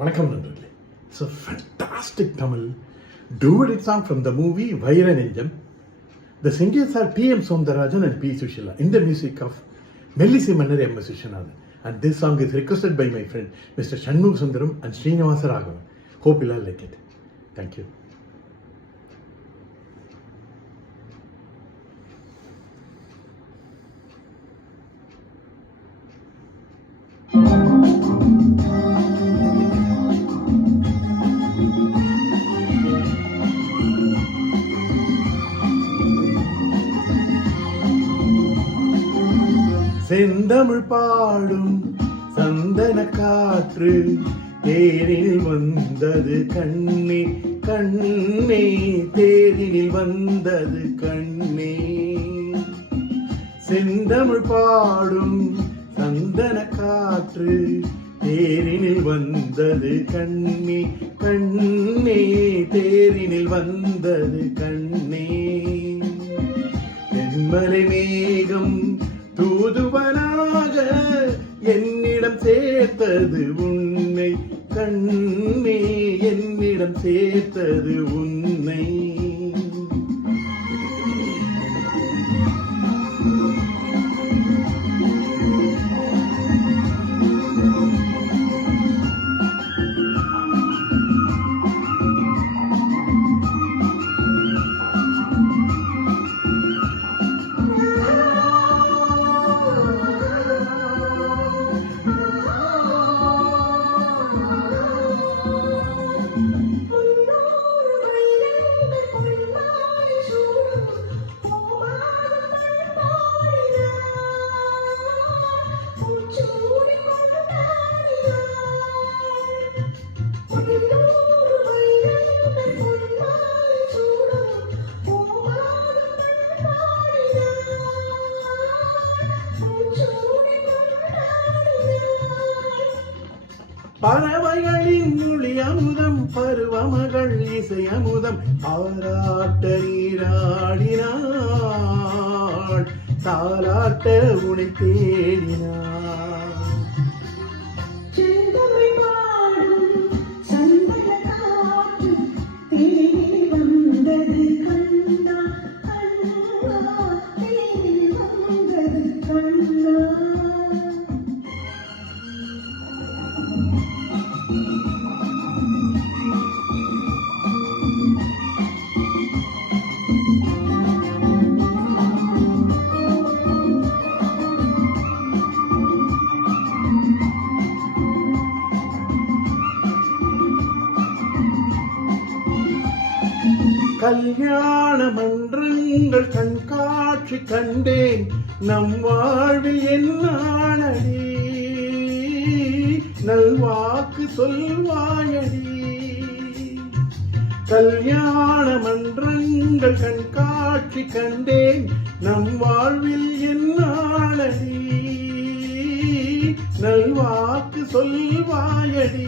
வணக்கம் நண்பர்களே. It's a fantastic Tamil duet song from the movie Vaira Nenjam. The singers are T.M. Soundarajan and P. Sushila in the music of Mellisi Mannar M. Sushanathan. And this song is requested by my friend Mr. Shanmugh Sundaram and Srinivasa Raghavan. Hope you'll all like it. Thank you. செந்தமிழ் பாடும் சந்தன காற்று தேரில் வந்தது கண்ணே கண்ணே, தேரில் வந்தது கண்ணே. செந்தமிழ் பாடும் சந்தன காற்று தேரினில் வந்தது கண்ணே கண்ணே, தேரினில் வந்தது கண்ணே. தென்மலை மேகம் தூதுவனாக என்னிடம் சேர்த்தது உன்னை கண்ணே, என்னிடம் சேர்த்தது உன்னை. பறவைகளின் மொழி அமுதம், பருவமகள் இசை அமுதம், ஆராட்ட நீராடினாள், தாலாட்ட உனை தேடினாள். கல்யாண மன்றங்கள் கண்காட்சி கண்டேன், நம் வாழ்வில் என்னானடி, நல்வாக்கு சொல்வாயடி. கல்யாண மன்றங்கள் கண்காட்சி கண்டேன், நம் வாழ்வில் என்னானடி, நல்வாக்கு சொல்வாயடி.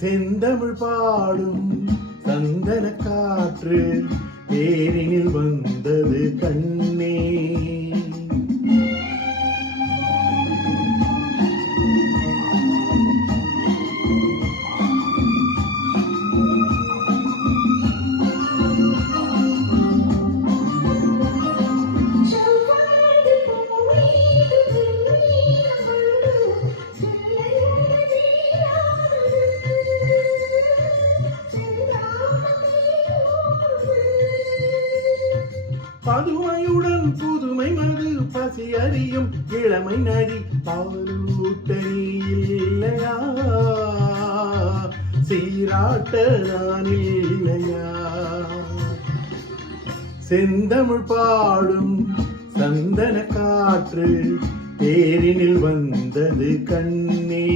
செந்தமிழ் பாடும் சந்தன காற்று தேரினில் வந்தது கண்ணே. பதுமையுடன் புதுமை மது பசி அறியும் இளமை நதி, பாலூட்ட இல்லையா, சீராட்ட நான் இல்லையா. செந்தமிழ் பாடும் சந்தன காற்று தேரினில் வந்தது கண்ணே.